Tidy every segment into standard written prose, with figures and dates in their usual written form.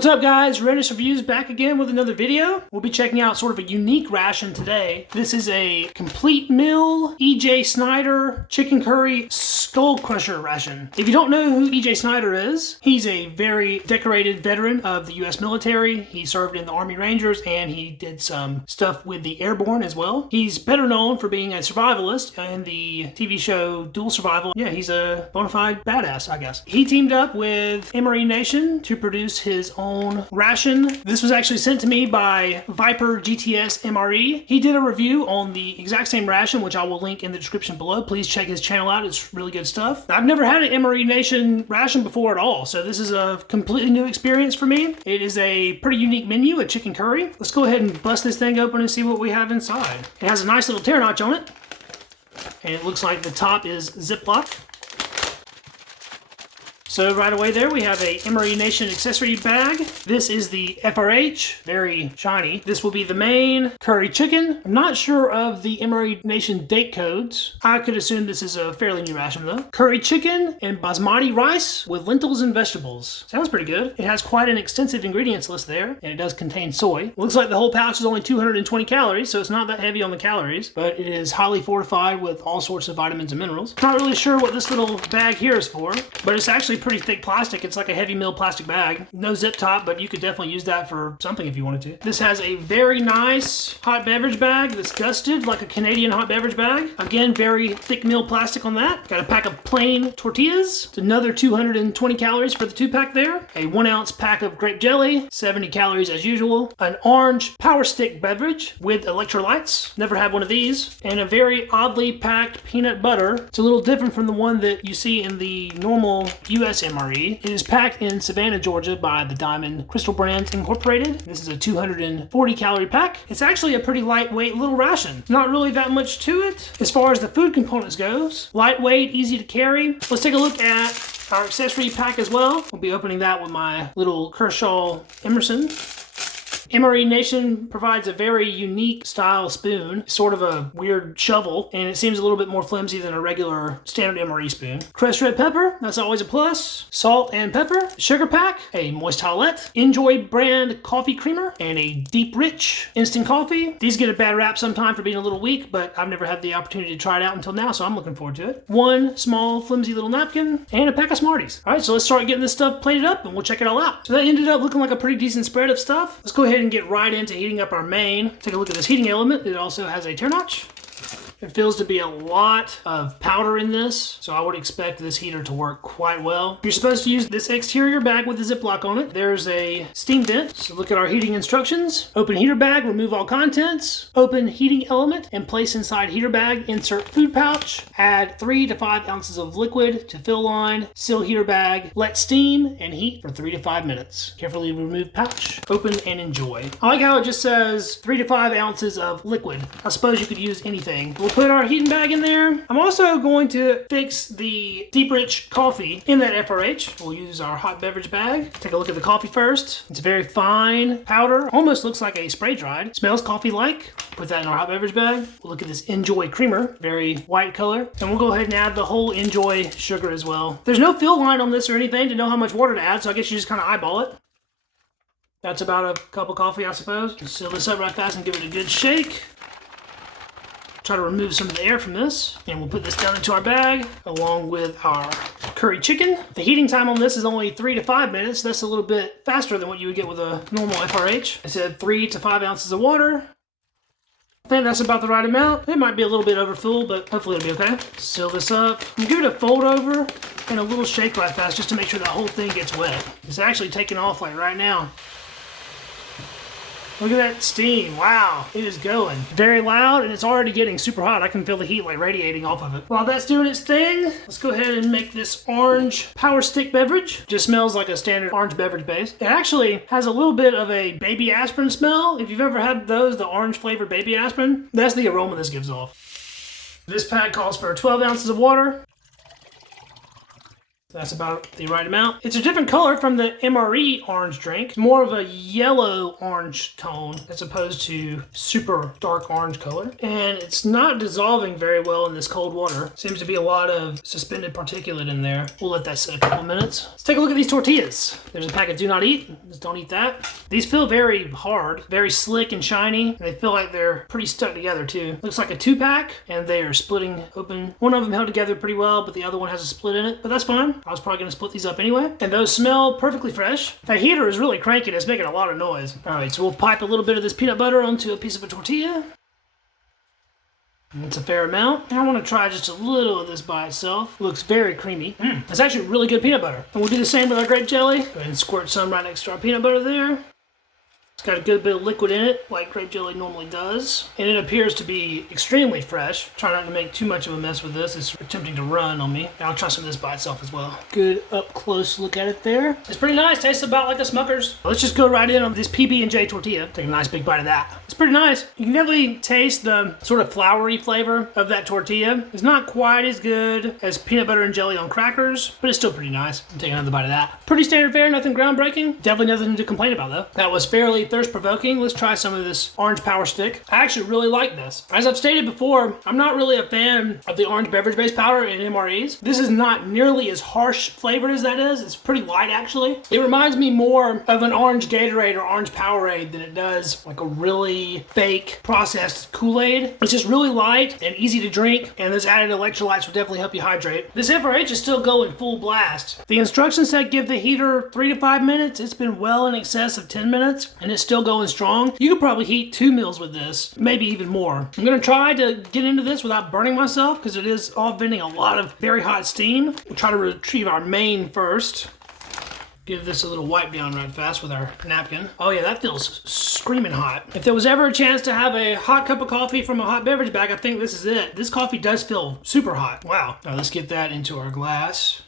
What's up guys, Readiness Reviews back again with another video. We'll be checking out sort of a unique ration today. This is a complete meal E.J. Snyder chicken curry Skullcrusher ration. If you don't know who E.J. Snyder is, he's a very decorated veteran of the US military. He served in the Army Rangers and he did some stuff with the Airborne as well. He's better known for being a survivalist in the TV show Dual Survival. Yeah, he's a bona fide badass, I guess. He teamed up with MRE Nation to produce his own ration. This was actually sent to me by Viper GTS MRE. He did a review on the exact same ration, which I will link in the description below. Please check his channel out. It's really good stuff. I've never had an MRE Nation ration before at all, so this is a completely new experience for me. It is a pretty unique menu, a chicken curry. Let's go ahead and bust this thing open and see what we have inside. It has a nice little tear notch on it, and it looks like the top is Ziploc. So right away there we have a MRE Nation accessory bag. This is the FRH, very shiny. This will be the main curry chicken. I'm not sure of the MRE Nation date codes. I could assume this is a fairly new ration though. Curry chicken and Basmati rice with lentils and vegetables. Sounds pretty good. It has quite an extensive ingredients list there, and it does contain soy. Looks like the whole pouch is only 220 calories, so it's not that heavy on the calories, but it is highly fortified with all sorts of vitamins and minerals. Not really sure what this little bag here is for, but it's actually pretty thick plastic. It's like a heavy meal plastic bag. No zip top, but you could definitely use that for something if you wanted to. This has a very nice hot beverage bag that's dusted like a Canadian hot beverage bag. Again, very thick meal plastic on that. Got a pack of plain tortillas. It's another 220 calories for the 2-pack there. A 1-ounce pack of grape jelly, 70 calories as usual. An orange power stick beverage with electrolytes. Never had one of these. And a very oddly packed peanut butter. It's a little different from the one that you see in the normal US MRE. It is packed in Savannah, Georgia by the Diamond Crystal Brands Incorporated. This is a 240 calorie pack. It's actually a pretty lightweight little ration. Not really that much to it. As far as the food components goes, lightweight, easy to carry. Let's take a look at our accessory pack as well. We'll be opening that with my little Kershaw Emerson. MRE Nation provides a very unique style spoon, sort of a weird shovel, and it seems a little bit more flimsy than a regular standard MRE spoon. Crushed red pepper, that's always a plus. Salt and pepper. Sugar pack, a moist towelette. Enjoy brand coffee creamer, and a deep rich instant coffee. These get a bad rap sometime for being a little weak, but I've never had the opportunity to try it out until now, so I'm looking forward to it. One small flimsy little napkin, and a pack of Smarties. All right, so let's start getting this stuff plated up, and we'll check it all out. So that ended up looking like a pretty decent spread of stuff. Let's go ahead and get right into heating up our main. Take a look at this heating element. It also has a tear notch. It feels to be a lot of powder in this, so I would expect this heater to work quite well. You're supposed to use this exterior bag with a Ziploc on it. There's a steam vent, so look at our heating instructions. Open heater bag, remove all contents. Open heating element and place inside heater bag, insert food pouch. Add 3 to 5 ounces of liquid to fill line. Seal heater bag, let steam and heat for 3 to 5 minutes. Carefully remove pouch, open and enjoy. I like how it just says 3 to 5 ounces of liquid. I suppose you could use anything. We'll put our heating bag in there. I'm also going to fix the deep rich coffee in that FRH. We'll use our hot beverage bag. Take a look at the coffee first. It's a very fine powder. Almost looks like a spray dried. Smells coffee-like. Put that in our hot beverage bag. We'll look at this Enjoy creamer. Very white color. And we'll go ahead and add the whole Enjoy sugar as well. There's no fill line on this or anything to know how much water to add, so I guess you just kind of eyeball it. That's about a cup of coffee, I suppose. Seal this up right fast and give it a good shake. Try to remove some of the air from this, and we'll put this down into our bag along with our curry chicken. The heating time on this is only 3 to 5 minutes. That's a little bit faster than what you would get with a normal FRH. I said 3 to 5 ounces of water. I think that's about the right amount. It might be a little bit overfull, but hopefully it'll be okay. Seal this up. I'm give it a fold over and a little shake right fast just to make sure that whole thing gets wet. It's actually taking off like right now. Look at that steam. Wow, it is going. Very loud, and it's already getting super hot. I can feel the heat like radiating off of it. While that's doing its thing, let's go ahead and make this orange power stick beverage. Just smells like a standard orange beverage base. It actually has a little bit of a baby aspirin smell. If you've ever had those, the orange flavored baby aspirin, that's the aroma this gives off. This pack calls for 12 ounces of water. That's about the right amount. It's a different color from the MRE orange drink. It's more of a yellow orange tone as opposed to super dark orange color. And it's not dissolving very well in this cold water. Seems to be a lot of suspended particulate in there. We'll let that sit a couple minutes. Let's take a look at these tortillas. There's a pack of do not eat. Just don't eat that. These feel very hard, very slick and shiny. And they feel like they're pretty stuck together too. Looks like a 2-pack and they are splitting open. One of them held together pretty well, but the other one has a split in it, but that's fine. I was probably going to split these up anyway. And those smell perfectly fresh. That heater is really cranking. It's making a lot of noise. All right, so we'll pipe a little bit of this peanut butter onto a piece of a tortilla. That's a fair amount. I want to try just a little of this by itself. Looks very creamy. It's actually really good peanut butter. And we'll do the same with our grape jelly. Go ahead and squirt some right next to our peanut butter there. It's got a good bit of liquid in it, like grape jelly normally does. And it appears to be extremely fresh. Try not to make too much of a mess with this. It's attempting to run on me. And I'll try some of this by itself as well. Good up close look at it there. It's pretty nice. Tastes about like a Smucker's. Let's just go right in on this PB&J tortilla. Take a nice big bite of that. It's pretty nice. You can definitely taste the sort of floury flavor of that tortilla. It's not quite as good as peanut butter and jelly on crackers, but it's still pretty nice. I'll take another bite of that. Pretty standard fare, nothing groundbreaking. Definitely nothing to complain about though. That was fairly thirst-provoking. Let's try some of this orange power stick. I actually really like this. As I've stated before, I'm not really a fan of the orange beverage-based powder in MREs. This is not nearly as harsh flavored as that is. It's pretty light actually. It reminds me more of an orange Gatorade or orange Powerade than it does like a really fake processed Kool-Aid. It's just really light and easy to drink, and those added electrolytes will definitely help you hydrate. This FRH is still going full blast. The instructions said give the heater 3 to 5 minutes. It's been well in excess of 10 minutes and it's still going strong. You could probably heat 2 meals with this, maybe even more. I'm gonna try to get into this without burning myself because it is all venting a lot of very hot steam. We'll try to retrieve our main first. Give this a little wipe down right fast with our napkin. Oh yeah, that feels screaming hot. If there was ever a chance to have a hot cup of coffee from a hot beverage bag, I think this is it. This coffee does feel super hot. Wow. Now let's get that into our glass.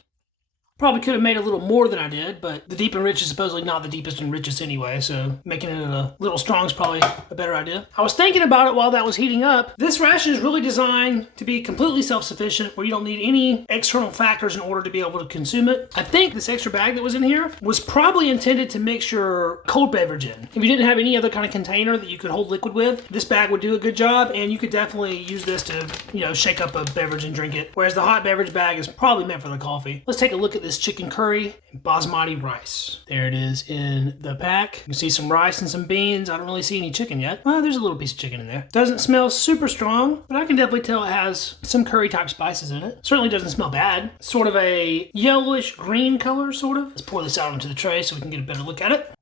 Probably could have made a little more than I did, but the deep and rich is supposedly not the deepest and richest anyway, so making it a little strong is probably a better idea. I was thinking about it while that was heating up. This ration is really designed to be completely self-sufficient, where you don't need any external factors in order to be able to consume it. I think this extra bag that was in here was probably intended to mix your cold beverage in. If you didn't have any other kind of container that you could hold liquid with, this bag would do a good job, and you could definitely use this to, shake up a beverage and drink it. Whereas the hot beverage bag is probably meant for the coffee. Let's take a look at this chicken curry and basmati rice. There it is in the pack. You can see some rice and some beans. I don't really see any chicken yet. Well, there's a little piece of chicken in there. Doesn't smell super strong, but I can definitely tell it has some curry type spices in it. Certainly doesn't smell bad. Sort of a yellowish green color, sort of. Let's pour this out onto the tray so we can get a better look at it.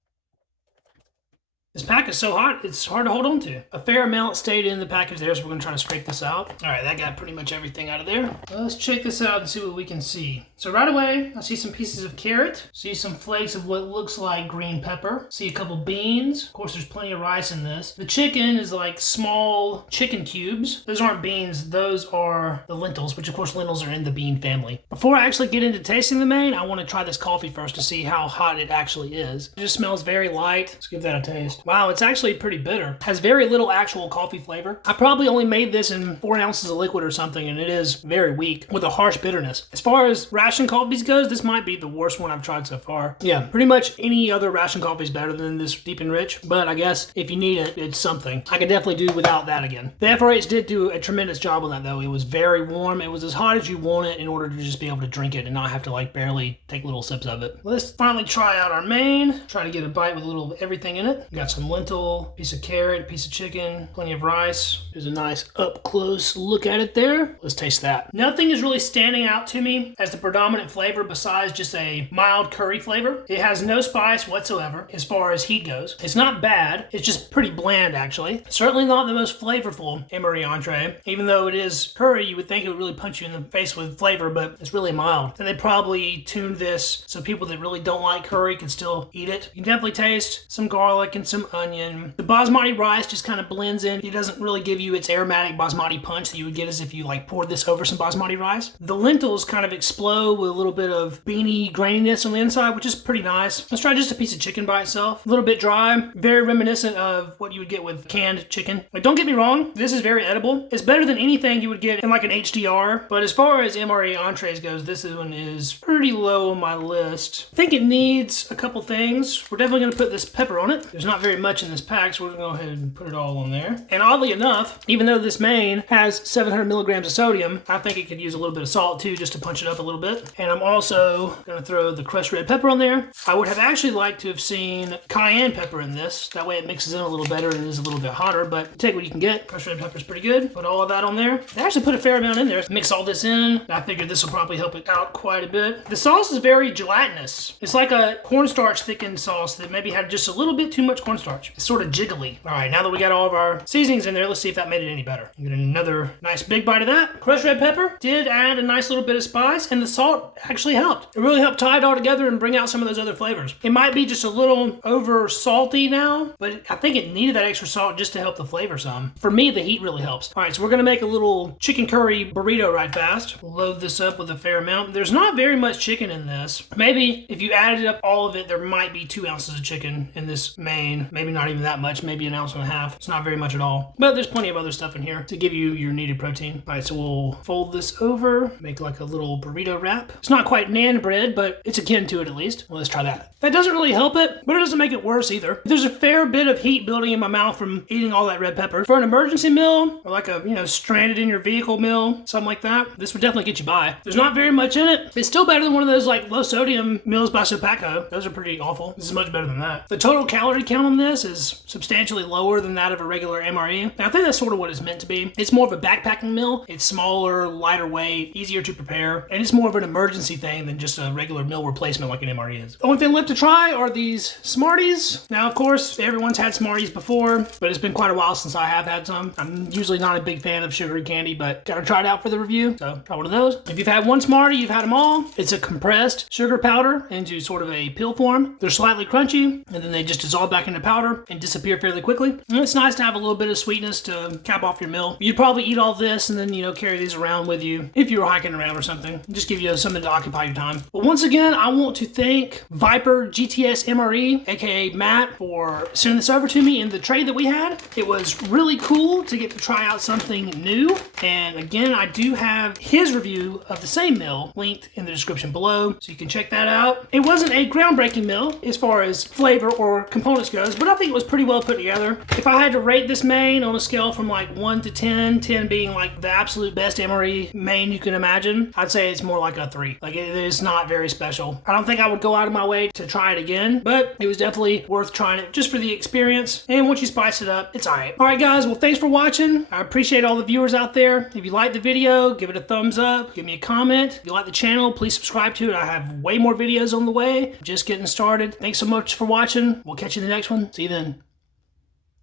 This pack is so hot, it's hard to hold on to. A fair amount stayed in the package there, so we're gonna try to scrape this out. All right, that got pretty much everything out of there. Let's check this out and see what we can see. So right away, I see some pieces of carrot, see some flakes of what looks like green pepper, see a couple beans. Of course, there's plenty of rice in this. The chicken is like small chicken cubes. Those aren't beans, those are the lentils, which of course lentils are in the bean family. Before I actually get into tasting the main, I wanna try this coffee first to see how hot it actually is. It just smells very light. Let's give that a taste. Wow, it's actually pretty bitter. Has very little actual coffee flavor. I probably only made this in 4 ounces of liquid or something, and it is very weak with a harsh bitterness. As far as ration coffees goes, this might be the worst one I've tried so far. Yeah, pretty much any other ration coffee is better than this deep and rich, but I guess if you need it, it's something. I could definitely do without that again. The FRH did do a tremendous job on that though. It was very warm. It was as hot as you want it in order to just be able to drink it and not have to like barely take little sips of it. Let's finally try out our main. Try to get a bite with a little of everything in it. We got some lentil, piece of carrot, piece of chicken, plenty of rice. There's a nice up close look at it there. Let's taste that. Nothing is really standing out to me as the predominant flavor besides just a mild curry flavor. It has no spice whatsoever as far as heat goes. It's not bad. It's just pretty bland actually. Certainly not the most flavorful MRE entree. Even though it is curry, you would think it would really punch you in the face with flavor, but it's really mild. And they probably tuned this so people that really don't like curry can still eat it. You can definitely taste some garlic and some some onion. The basmati rice just kind of blends in. It doesn't really give you its aromatic basmati punch that you would get as if you like poured this over some basmati rice. The lentils kind of explode with a little bit of beany graininess on the inside, which is pretty nice. Let's try just a piece of chicken by itself. A little bit dry, very reminiscent of what you would get with canned chicken. Like, don't get me wrong, this is very edible. It's better than anything you would get in like an HDR, but as far as MRE entrees goes, this one is pretty low on my list. I think it needs a couple things. We're definitely going to put this pepper on it. There's not very much in this pack, so we're going to go ahead and put it all on there. And oddly enough, even though this main has 700 milligrams of sodium, I think it could use a little bit of salt too, just to punch it up a little bit. And I'm also going to throw the crushed red pepper on there. I would have actually liked to have seen cayenne pepper in this. That way it mixes in a little better and is a little bit hotter, but take what you can get. Crushed red pepper is pretty good. Put all of that on there. They actually put a fair amount in there. Mix all this in. I figured this will probably help it out quite a bit. The sauce is very gelatinous. It's like a cornstarch thickened sauce that maybe had just a little bit too much cornstarch. It's sort of jiggly. All right, now that we got all of our seasonings in there, let's see if that made it any better. Get another nice big bite of that. Crushed red pepper did add a nice little bit of spice, and the salt actually helped. It really helped tie it all together and bring out some of those other flavors. It might be just a little over salty now, but I think it needed that extra salt just to help the flavor some. For me, the heat really helps. All right, so we're gonna make a little chicken curry burrito right fast. We'll load this up with a fair amount. There's not very much chicken in this. Maybe if you added up all of it, there might be 2 ounces of chicken in this main. Maybe not even that much, maybe 1.5 ounces. It's not very much at all. But there's plenty of other stuff in here to give you your needed protein. All right, so we'll fold this over, make like a little burrito wrap. It's not quite naan bread, but it's akin to it at least. Well, let's try that. That doesn't really help it, but it doesn't make it worse either. There's a fair bit of heat building in my mouth from eating all that red pepper. For an emergency meal, or like a, stranded in your vehicle meal, something like that, this would definitely get you by. There's not very much in it. It's still better than one of those like low sodium meals by Sopaco. Those are pretty awful. This is much better than that. The total calorie count on this is substantially lower than that of a regular MRE. And I think that's sort of what it's meant to be. It's more of a backpacking meal. It's smaller, lighter weight, easier to prepare, and it's more of an emergency thing than just a regular meal replacement like an MRE is. The only thing left to try are these Smarties. Now, of course, everyone's had Smarties before, but it's been quite a while since I have had some. I'm usually not a big fan of sugary candy, but gotta try it out for the review, so try one of those. If you've had one Smartie, you've had them all. It's a compressed sugar powder into sort of a pill form. They're slightly crunchy, and then they just dissolve back into powder and disappear fairly quickly. And it's nice to have a little bit of sweetness to cap off your meal. You'd probably eat all this and then, carry these around with you if you were hiking around or something. Just give you something to occupy your time. But once again, I want to thank Viper GTS MRE, aka Matt, for sending this over to me in the trade that we had. It was really cool to get to try out something new. And again, I do have his review of the same meal linked in the description below, so you can check that out. It wasn't a groundbreaking meal as far as flavor or components goes, but I think it was pretty well put together. If I had to rate this main on a scale from like 1 to 10, 10 being like the absolute best MRE main you can imagine, I'd say it's more like a 3. Like, it is not very special. I don't think I would go out of my way to try it again, but it was definitely worth trying it just for the experience. And once you spice it up, it's alright. Alright guys, well thanks for watching. I appreciate all the viewers out there. If you liked the video, give it a thumbs up, give me a comment. If you like the channel, please subscribe to it. I have way more videos on the way. Just getting started. Thanks so much for watching. We'll catch you in the next one. See you then.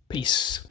Peace.